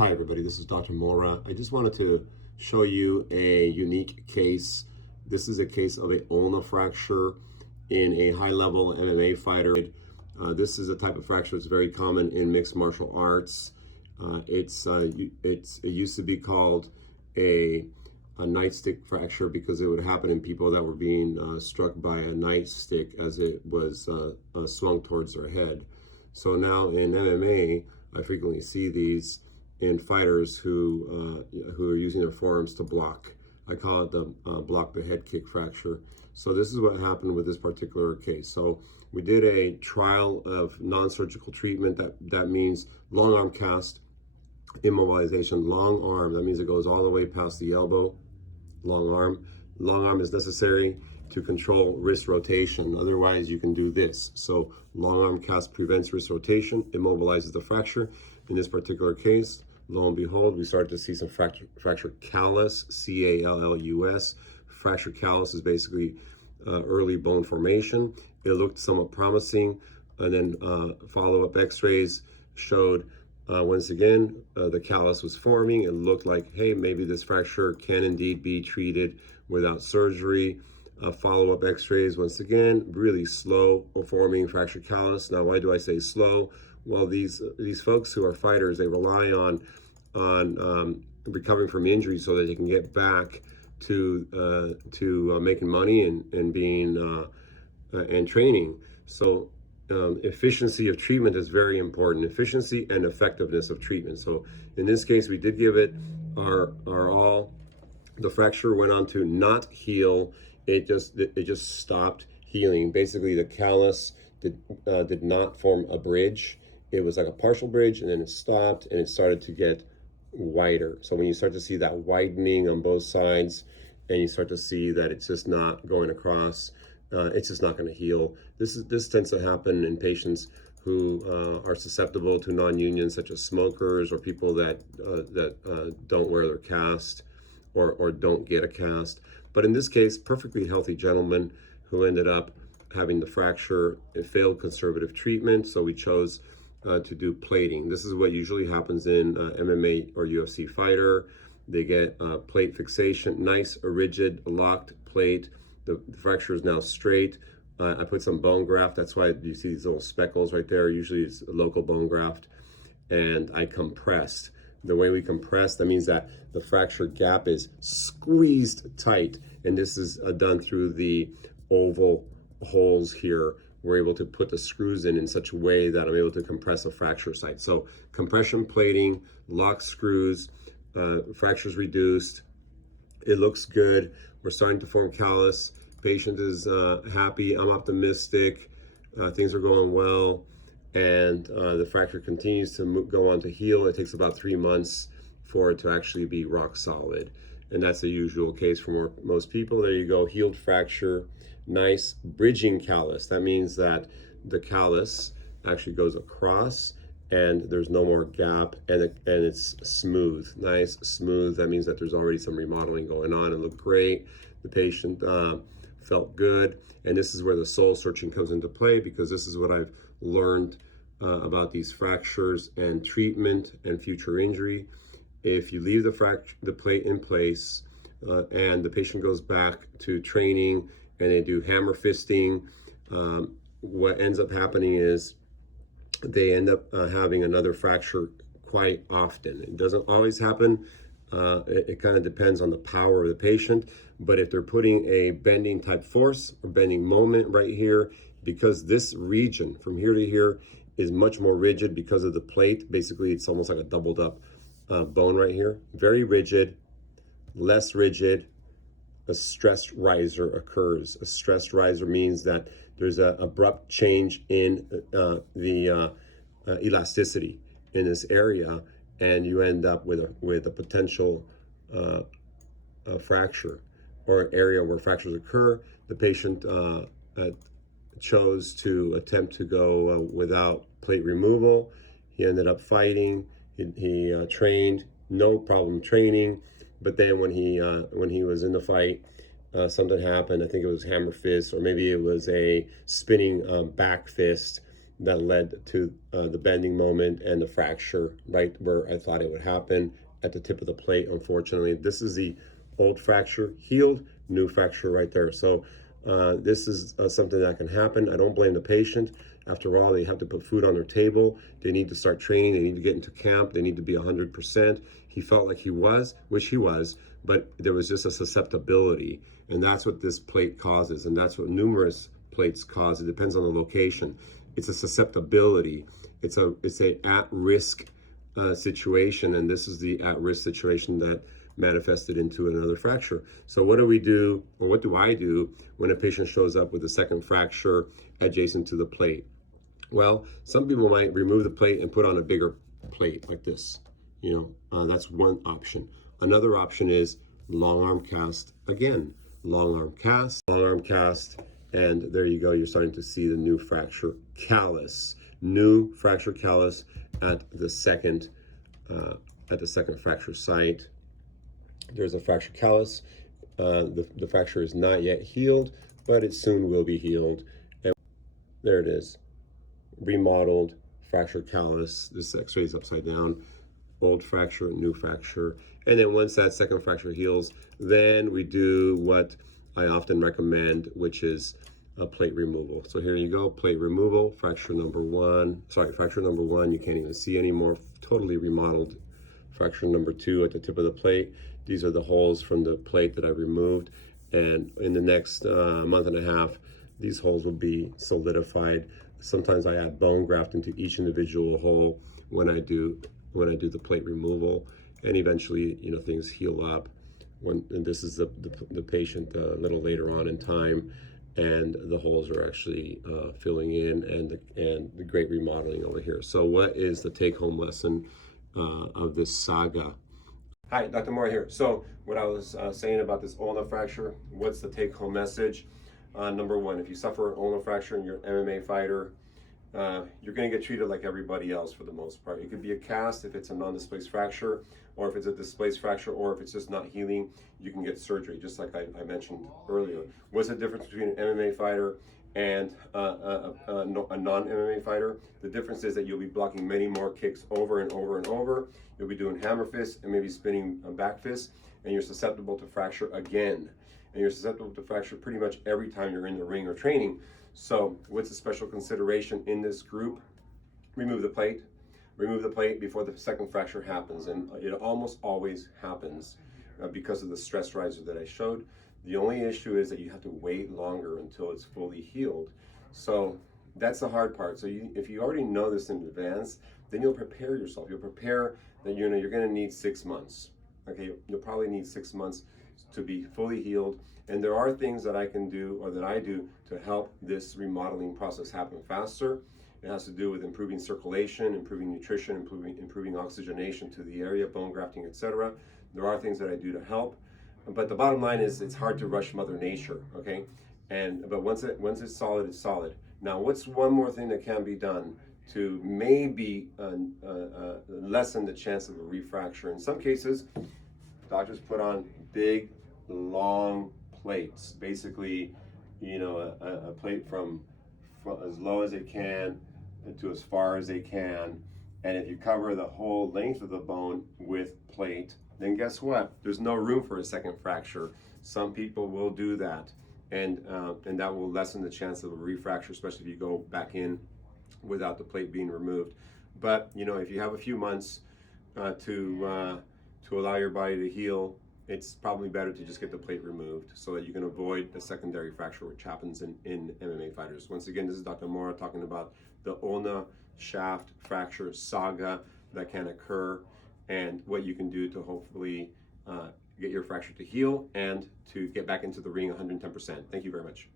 Hi everybody, this is Dr. Mora. I just wanted to show you a unique case. This is a case of a ulna fracture in a high-level MMA fighter. This is a type of fracture that's very common in mixed martial arts. It used to be called a nightstick fracture because it would happen in people that were being struck by a nightstick as it was swung towards their head. So now in MMA, I frequently see these in fighters who are using their forearms to block. I call it the block the head kick fracture. So this is what happened with this particular case. So we did a trial of non-surgical treatment. That means long arm cast, immobilization, long arm. That means it goes all the way past the elbow. Long arm. Long arm is necessary to control wrist rotation. Otherwise, you can do this. So long arm cast prevents wrist rotation, immobilizes the fracture. In this particular case, lo and behold, we started to see some fracture callus, C-A-L-L-U-S. Fracture callus is basically early bone formation. It looked somewhat promising, and then follow-up x-rays showed once again the callus was forming. It looked like, hey, maybe this fracture can indeed be treated without surgery. Follow-up x-rays, once again, really slow forming fracture callus. Now, why do I say slow? Well, these folks who are fighters, they rely on recovering from injury so that they can get back to making money and being and training. So efficiency of treatment is very important. Efficiency and effectiveness of treatment. So in this case, we did give it our all. The fracture went on to not heal. It just stopped healing. Basically, the callus did not form a bridge. It was like a partial bridge, and then it stopped, and it started to get wider. So when you start to see that widening on both sides, and you start to see that it's just not going across, it's just not going to heal. This tends to happen in patients who are susceptible to non-union, such as smokers or people that don't wear their cast or don't get a cast. But in this case, perfectly healthy gentleman who ended up having the fracture. It failed conservative treatment, so we chose to do plating. This is what usually happens in MMA or UFC fighter. They get plate fixation, nice, rigid, locked plate. The fracture is now straight. I put some bone graft. That's why you see these little speckles right there. Usually it's a local bone graft. And I compressed. The way we compress, that means that the fracture gap is squeezed tight. And this is done through the oval holes here. We're able to put the screws in such a way that I'm able to compress a fracture site. So compression plating, lock screws, fractures reduced. It looks good. We're starting to form callus. Patient is happy. I'm optimistic. Things are going well. And the fracture continues to go on to heal. It takes about 3 months for it to actually be rock solid. And that's the usual case for most people. There you go, healed fracture. Nice bridging callus. That means that the callus actually goes across and there's no more gap, and it's smooth. Nice, smooth. That means that there's already some remodeling going on. It looked great. The patient felt good. And this is where the soul searching comes into play, because this is what I've learned about these fractures and treatment and future injury. If you leave the plate in place and the patient goes back to training and they do hammer fisting, what ends up happening is they end up having another fracture quite often. It doesn't always happen. It kind of depends on the power of the patient. But if they're putting a bending type force or bending moment right here, because this region from here to here is much more rigid because of the plate. Basically, it's almost like a doubled up bone right here. Very rigid, less rigid. A stress riser occurs. A stress riser means that there's an abrupt change in the elasticity in this area, and you end up with a potential fracture or area where fractures occur. The patient chose to attempt to go without plate removal. He ended up fighting. He trained, no problem training. But then when he was in the fight, something happened. I think it was hammer fist, or maybe it was a spinning back fist, that led to the bending moment and the fracture right where I thought it would happen at the tip of the plate. Unfortunately, this is the old fracture healed, new fracture right there. So this is something that can happen. I don't blame the patient. After all, they have to put food on their table. They need to start training. They need to get into camp. They need to be 100%. He felt like he was, which he was, but there was just a susceptibility. And that's what this plate causes. And that's what numerous plates cause. It depends on the location. It's a susceptibility. It's a at-risk situation. And this is the at-risk situation that manifested into another fracture. So what do we do, or what do I do when a patient shows up with a second fracture adjacent to the plate? Well, some people might remove the plate and put on a bigger plate like this. That's one option. Another option is long arm cast. Again, long arm cast, and there you go. You're starting to see the new fracture callus. New fracture callus at the second fracture site. There's a fracture callus. The fracture is not yet healed, but it soon will be healed. And there it is. Remodeled fracture callus. This x-ray is upside down. Old fracture, new fracture. And then once that second fracture heals, then we do what I often recommend, which is a plate removal. So here you go, plate removal, fracture number one. You can't even see anymore. Totally remodeled. Fracture number two at the tip of the plate. These are the holes from the plate that I removed. And in the next month and a half, these holes will be solidified. Sometimes I add bone graft into each individual hole when I do the plate removal, and eventually, things heal up. And this is the patient a little later on in time, and the holes are actually filling in, and the great remodeling over here. So what is the take-home lesson of this saga? Hi, Dr. Mora here. So what I was saying about this ulna fracture, what's the take-home message? Number one, if you suffer an ulnar fracture and you're an MMA fighter, you're going to get treated like everybody else for the most part. It could be a cast if it's a non-displaced fracture, or if it's a displaced fracture, or if it's just not healing, you can get surgery, just like I mentioned earlier. What's the difference between an MMA fighter and a non-MMA fighter? The difference is that you'll be blocking many more kicks over and over and over. You'll be doing hammer fists and maybe spinning back fists, and you're susceptible to fracture again. And you're susceptible to fracture pretty much every time you're in the ring or training. So what's the special consideration in this group? Remove the plate. Remove the plate before the second fracture happens. And it almost always happens because of the stress riser that I showed. The only issue is that you have to wait longer until it's fully healed. So that's the hard part. So if you already know this in advance, then you'll prepare yourself. You'll prepare that you're going to need 6 months. Okay, you'll probably need 6 months to be fully healed. And there are things that I can do, or that I do, to help this remodeling process happen faster. It has to do with improving circulation, improving nutrition, improving oxygenation to the area, bone grafting, etc. There are things that I do to help. But the bottom line is it's hard to rush Mother Nature, okay? But once it's solid, it's solid. Now, what's one more thing that can be done to maybe lessen the chance of a refracture? In some cases, doctors put on big, long plates. Basically, a plate from as low as it can to as far as they can. And if you cover the whole length of the bone with plate, then guess what? There's no room for a second fracture. Some people will do that, and that will lessen the chance of a refracture, especially if you go back in without the plate being removed. But if you have a few months to allow your body to heal, it's probably better to just get the plate removed so that you can avoid a secondary fracture, which happens in MMA fighters. Once again, this is Dr. Mora talking about the ulna shaft fracture saga that can occur, and what you can do to hopefully get your fracture to heal and to get back into the ring 110%. Thank you very much.